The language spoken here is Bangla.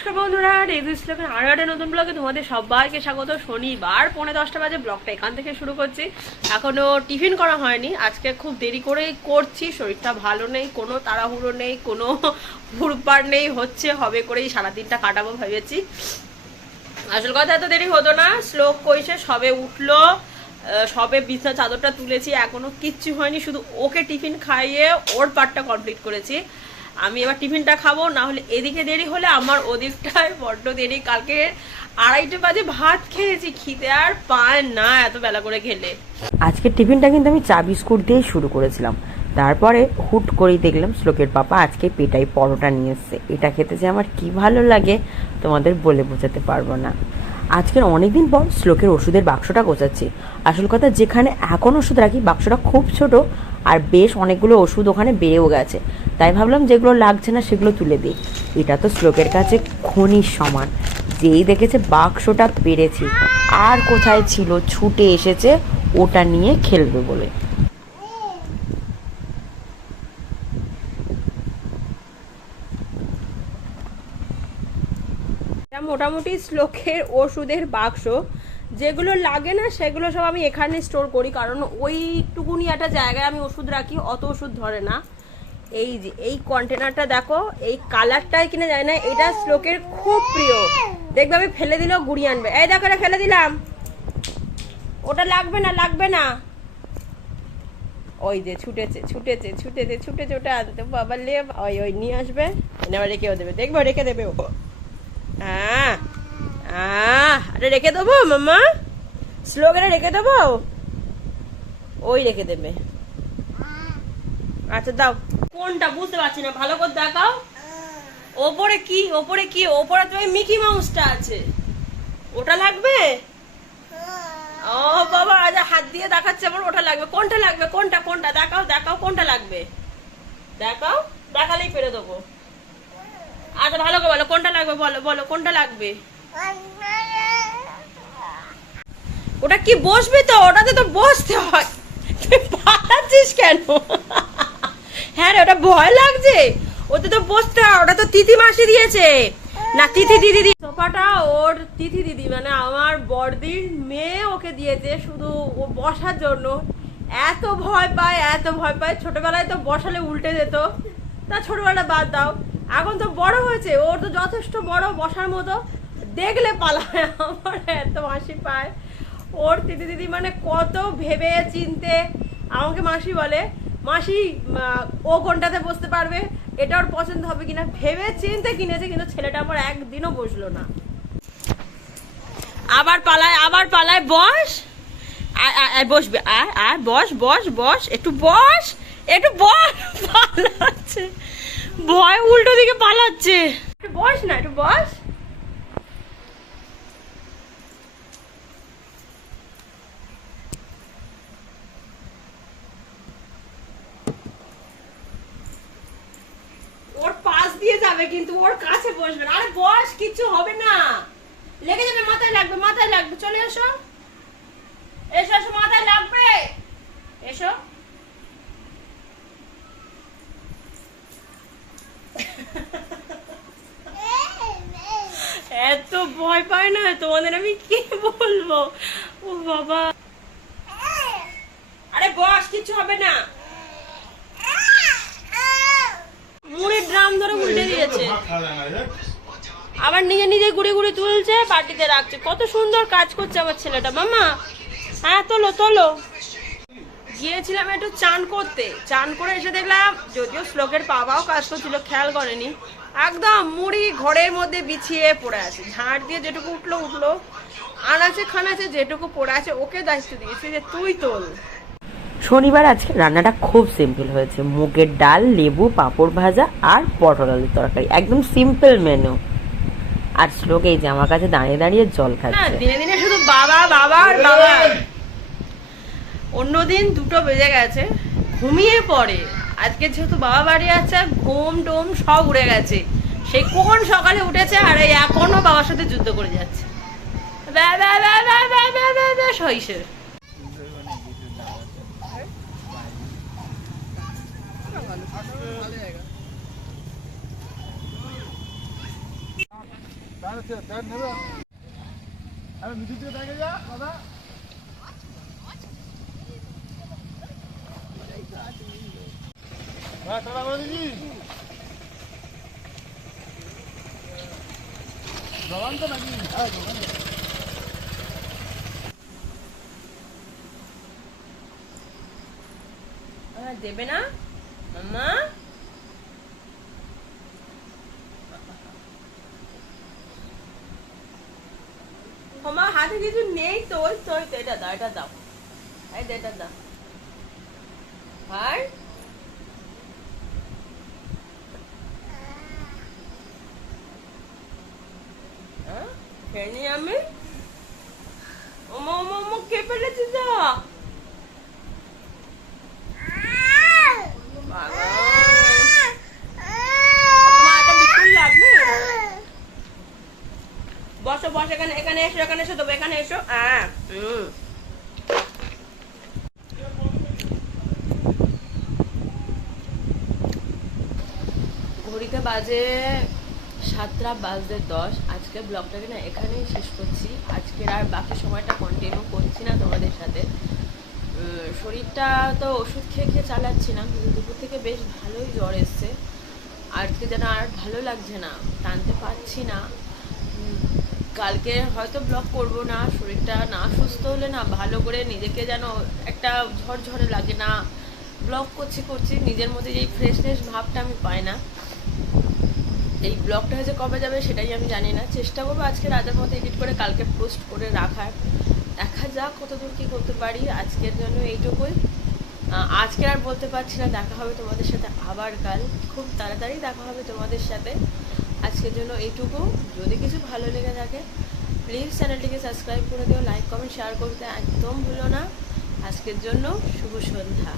নমস্কার বন্ধুরা রেজু ইসলামের আরও একটা নতুন ব্লগে তোমাদের সবাইকে স্বাগত। শনিবার পৌনে দশটা বাজে ব্লগটা এখান থেকে শুরু করছি। এখনও টিফিন করা হয়নি, আজকে খুব দেরি করেই করছি, শরীরটা ভালো নেই, কোনো তাড়াহুড়ো নেই, কোনো হুড়পাড় নেই, হচ্ছে হবে করেই সারাদিনটা কাটাবো ভেবেছি। আসল কথা এত দেরি হতো না শ্লোক কইছে সবে উঠল সবে বিছনা চাদরটা তুলেছি, এখনও কিচ্ছু হয়নি, শুধু ওকে টিফিন খাইয়ে ওর পার্টটা কমপ্লিট করেছি। আমি এবার টিফিনটা খাব, না হলে এদিকে দেরি হলে আমার ওদিকটায় বড্ড দেরি। কালকে আড়াইটে বাজে ভাত খেয়েছি, খিদে আর পায় না এত বেলা করে খেলে। আজকের টিফিনটা কিন্তু আমি চা বিস্কুট দিয়ে শুরু করেছিলাম। তারপরে হুট করেই দেখলাম শ্লোকের পাপা আজকে পেটাই পরোটা নিয়ে এসছে। এটা খেতে যে আমার কি ভালো লাগে, তোমাদের বলে বোঝাতে পারব না। আজকের অনেকদিন পর শ্লোকের ওষুধের বাক্সটা গোছাচ্ছি। আসল কথা, যেখানে এখন ওষুধ রাখি, বাক্সটা খুব ছোট আর বেশ অনেকগুলো ওষুধ ওখানে বেড়েও গেছে। তাই ভাবলাম যেগুলো লাগছে না সেগুলো তুলে দিই। এটা তো শ্লোকের কাছে খনির সমান। যেই দেখেছে বাক্সটা পেরেছি। আর কোথায় ছিল, ছুটে এসেছে, ওটা নিয়ে খেলবে বলে। মোটামুটি শ্লোকের ওষুধের বাক্স। যেগুলো লাগে না সেগুলো সব আমি এখানে স্টোর করি। কারণ ওইটুকুনি একটা জায়গায় আমি ওষুধ রাখি অত ওষুধ ধরে না। এই যে এই কন্টেনারটা দেখো এই কালারটাই কিনা যায় না এটা শ্লোকের খুব প্রিয়। দেখবে আমি ফেলে দিলেও গুড়িয়ে আনবে। এই দেখো ফেলে দিলাম। ওটা লাগবে না লাগবে না। ওই যে ছুটেছে ছুটেছে ছুটেছে ছুটেছে ওটা আনতে বাবা লে ওই ওই নিয়ে আসবে। এনে আবার রেখেও দেবে। দেখব রেখে দেবে ও। হ্যাঁ আহ, আরে রেখে দেবো, মাম্মা? স্লোগানে রেখে দেবো? ওই রেখে দেবে। আচ্ছা দাও। কোনটা বুঝতে পারছি না, ভালো করে দেখাও। ওপরে কি ওপরে কি? ওপরে তো মিকি মাউসটা আছে। ওটা লাগবে? ও বাবা, আজ হাত দিয়ে দেখাচ্ছে আমার ওটা লাগবে। কোনটা লাগবে? কোনটা কোনটা? দেখাও দেখাও, কোনটা লাগবে? দেখাও, দেখালেই ফেলে দেবো। আচ্ছা ভালো করে বলো, কোনটা লাগবে? বলো বলো, কোনটা লাগবে? ওটা কি বসবে তো? ওটাতে তো বসতে হয়। তুই পালাচ্ছিস কেন? হ্যাঁ রে, ওটা ভয় লাগছে। ওতে তো বসতে হয়। ওটা তো তিথি মাসি দিয়েছে। না, তিথি দিদি দি সোফাটা ওর তিথি দিদি মানে আমার বড়দির মেয়ে ওকে দিয়েছে শুধু ও বসার জন্য। এত ভয় পায়, এত ভয় পায়। ছোটবেলায় তো বসালে উল্টে যেত। তা ছোটবেলা বাদ দাও। এখন তো বড় হয়েছে। ওর তো যথেষ্ট বড় বসার মতো। দেখলে পালায়। আমার এত হাসি পায়। ওর দিদি দিদি মানে কত ভেবে চিনতে। আমাকে মাসি বলে, মাসি ও কোনটাতে বসতে পারবে? এটা ওর পছন্দ হবে কিনা? ভেবে চিনতে কিনেছে, কিন্তু ছেলেটা আমার একদিনও বসল না। আবার পালায় আবার পালায়, বস বসবে, আয় আয়, বস বস বস, একটু বস একটু বস, পালাচ্ছে, ভয় উল্টো দিকে পালাচ্ছে। একটু বস না, একটু বস ওর পাশ দিয়ে যাবে কিন্তু ওর কাছে বসবে আরে বস, কিচ্ছু হবে না। লেগে যাবে, মাথায় লাগবে মাথায় লাগবে। চলে এসো। এসো এসো, মাথায় লাগবে। এসো। এত ভয় পায় না, তোমাদের আমি কি বলব? ও বাবা। আরে বস কিছু হবে না। মুড়ির ড্রাম ধরে উল্টে দিয়েছে। আবার নিজে নিজে গুড়ি গুড়ি তুলছে পার্টিতে রাখছে। কত সুন্দর কাজ করছে আমার ছেলেটা। মামা হ্যাঁ তোলো তোলো। গিয়েছিলাম একটু চান করতে। চান করে এসে দেখলাম, যদিও শ্লোকের বাবাও কাজ করছিল, খেয়াল করেনি। একদম মুড়ি ঘরের মধ্যে বিছিয়ে পড়ে আছে। ঝাড় দিয়ে যেটুকু উঠল উঠল। আনাচে খানাচে যেটুকু পড়ে আছে, ওকে দায়িত্ব দিয়েছে যে তুই তোল। শনিবার আজকে রান্নাটা খুব সিম্পল হয়েছে। মুগের ডাল লেবু পাঁপড় ভাজা আর পটল আলুর তরকারি। একদম সিম্পল মেনু আর শ্লোক এই জামা কাছে দাঁড়িয়ে দাঁড়িয়ে জল খাচ্ছে। দিনে দিনে শুধু বাবা বাবা আর বাবা। অন্যদিন দুটো বেজে গেছে ঘুমিয়ে পড়ে। আজকে যেহেতু বাবা বাড়ি আছে ঘুম টুম সব উড়ে গেছে। সেই কোন সকালে উঠেছে আর এই এখনও বাবার সাথে যুদ্ধ করে যাচ্ছে। ব্যা, ব্যা, ব্যা, ব্যা, ব্যা, ব্যা, ব্যা, জবান তো নাকি হ্যাঁ দেবে না? মাম্মা আমার হাতে কিছু নেই তো, ওই তো এটা দাও এটা দাও। এই এটা দাও। ভাই হ্যাঁ? খেয়ে আমি? ওমা ওমা ওমা, কে ফেলেছি তো বাবা। তোমার এটা বিকুল লাগবে বসো বসো এখানে এসো এখানে এসো, তবে এখানে এসো। হ্যাঁ ঘড়িতে বাজে সাতটা বাজতে দশ। আজকে ব্লগটাকে না এখানেই শেষ করছি। আজকের আর বাকি সময়টা কন্টিনিউ করছি না তোমাদের সাথে। শরীরটা তো ওষুধ খেয়ে খেয়ে চালাচ্ছি না, কিন্তু দুপুর থেকে বেশ ভালোই জ্বর এসছে। আজকে যেন আর ভালো লাগছে না, টানতে পারছি না। কালকে হয়তো ব্লগ করব না, শরীরটা না সুস্থ হলে না ভালো করে নিজেকে যেন একটা ঝরঝরে লাগে না। ব্লগ করছি করছি, নিজের মধ্যে যেই ফ্রেশনেস ভাবটা আমি পাই না। এই ব্লগটা যে কবে যাবে সেটাই আমি জানি না। চেষ্টা করব আজকে রাতের মধ্যে এডিট করে কালকে পোস্ট করে রাখার। দেখা যাক কতদূর কি করতে পারি, আজকের জন্য এইটুকুই। আজকে আর বলতে পারছি না, দেখা হবে তোমাদের সাথে আবার কাল। খুব তাড়াতাড়ি দেখা হবে তোমাদের সাথে। আজকের জন্য এইটুকু। যদি কিছু ভালো লেগে থাকে প্লিজ চ্যানেলটিকে সাবস্ক্রাইব করে দিও লাইক কমেন্ট শেয়ার করতে একদম ভুলো না। আজকের জন্য শুভ সন্ধ্যা।